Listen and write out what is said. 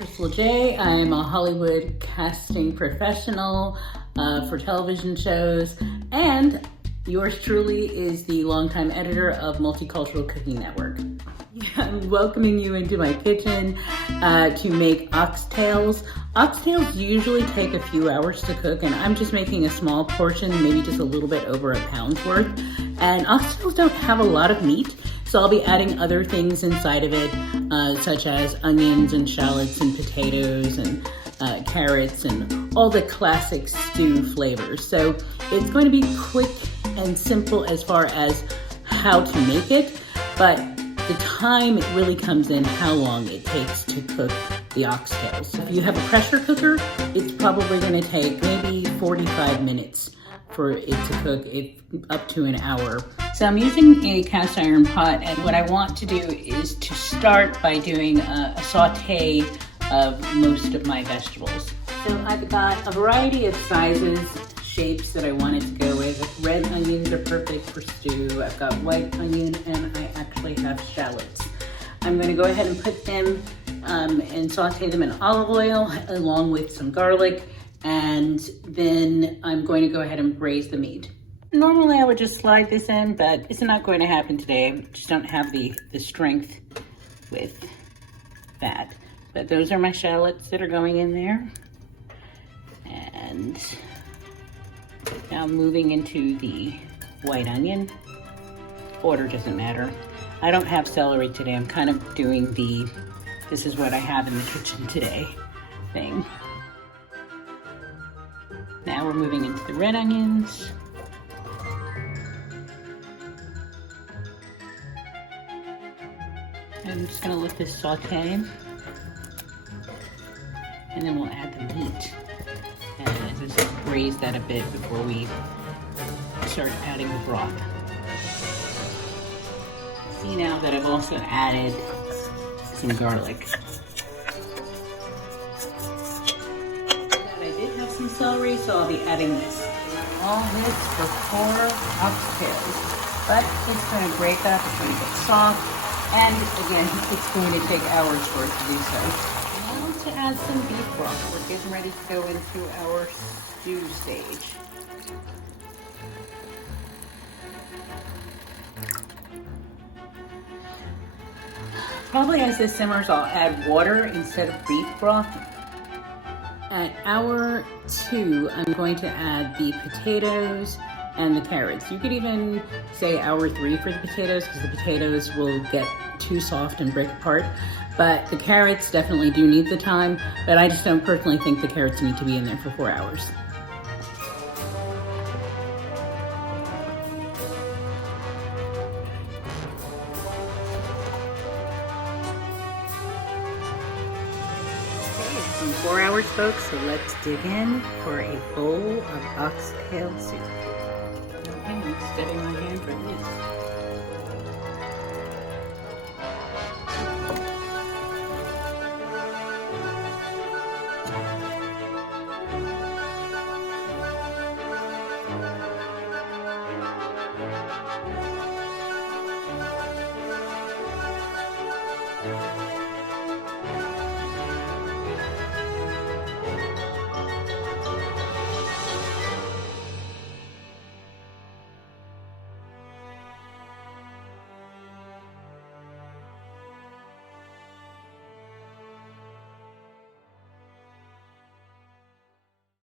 Crystal J. I'm a Hollywood casting professional for television shows, and yours truly is the longtime editor of Multicultural Cooking Network. I'm welcoming you into my kitchen to make oxtails. Oxtails usually take a few hours to cook, and I'm just making a small portion, maybe just a little bit over a pound's worth. And oxtails don't have a lot of meat, so I'll be adding other things inside of it, such as onions and shallots and potatoes and carrots and all the classic stew flavors. So it's going to be quick and simple as far as how to make it, but the time it really comes in how long it takes to cook the oxtails. If you have a pressure cooker, it's probably going to take maybe 45 minutes for it to cook it up to an hour. So I'm using a cast iron pot, and what I want to do is to start by doing a saute of most of my vegetables. So I've got a variety of sizes, shapes that I wanted to go with. Red onions are perfect for stew. I've got white onion, and I actually have shallots. I'm going to go ahead and put them and saute them in olive oil along with some garlic, and then I'm going to go ahead and braise the meat. Normally I would just slide this in, but it's not going to happen today. I just don't have the strength with that. But those are my shallots that are going in there. And now moving into the white onion. Order doesn't matter. I don't have celery today. I'm kind of doing this is what I have in the kitchen today thing. Now we're moving into the red onions. I'm just gonna let this saute, and then we'll add the meat. And just braise that a bit before we start adding the broth. See now that I've also added some garlic. I did have some celery, so I'll be adding this. All this for 4 oxtails, but it's going to break up, it's going to get soft, and again, it's going to take hours for it to do so. Now to add some beef broth. We're getting ready to go into our stew stage. Probably as this simmers, I'll add water instead of beef broth. At hour 2, I'm going to add the potatoes and the carrots. You could even say hour 3 for the potatoes, because the potatoes will get too soft and break apart. But the carrots definitely do need the time, but I just don't personally think the carrots need to be in there for 4 hours. It's been 4 hours, folks, so let's dig in for a bowl of oxtail soup. Okay, I'm steadying my hand for this.